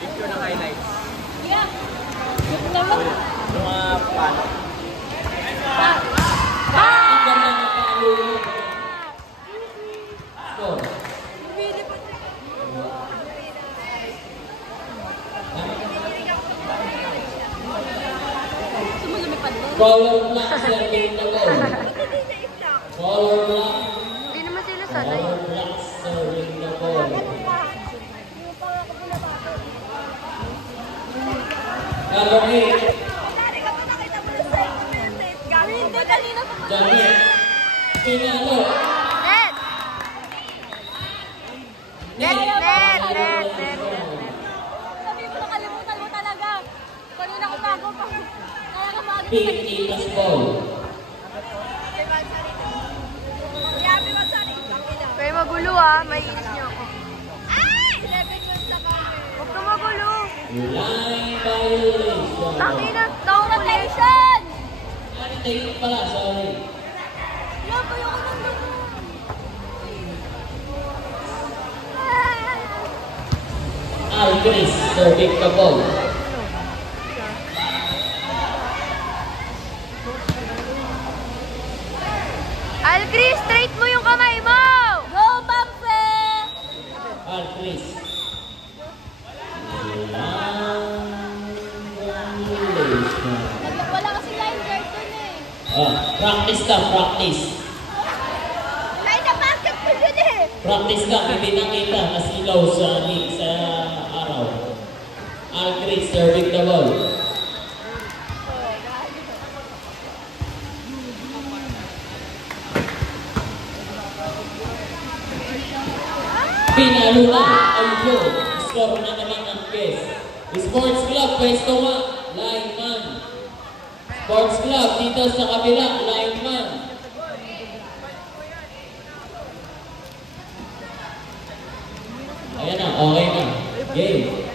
Picture ng highlights. Yeah. Naman. Yung mga paano. Ang ganda ng pangalulong. Score. Sumulumipad din. Color black, serving the ball. Color black. Hindi naman sila sanay. Color black, serving the ball. Number 8. Jamil. Pinalo. Net! Net! Sabi mo, nakalimutan mo talaga. Kanina ko bago pa. Kaya ka mag- 50 plus ball. Kaya magulo ah, may inis niyo ako. Ay! 11 shots na kami. Huwag ka magulo. Line violation. Tangina, no rotation! Take pala, sorry. Yan, kaya ko nang gano'n. Alchris, serving the ball. Alchris, straight mo yung kamay mo! Go, Bampe! Alchris. Wala kasi line guard dun eh. Practice lang, practice. Line na basketball yun eh! Practice lang, hindi nakita na silaw sa araw. Alchris, serving the ball. Pinalo na, Aljo. Score na naman ang guest. Sports Club, pwesto nga, lineman. Sports Club, dito sa kabila, lineman. Ayan na, okay na. Game.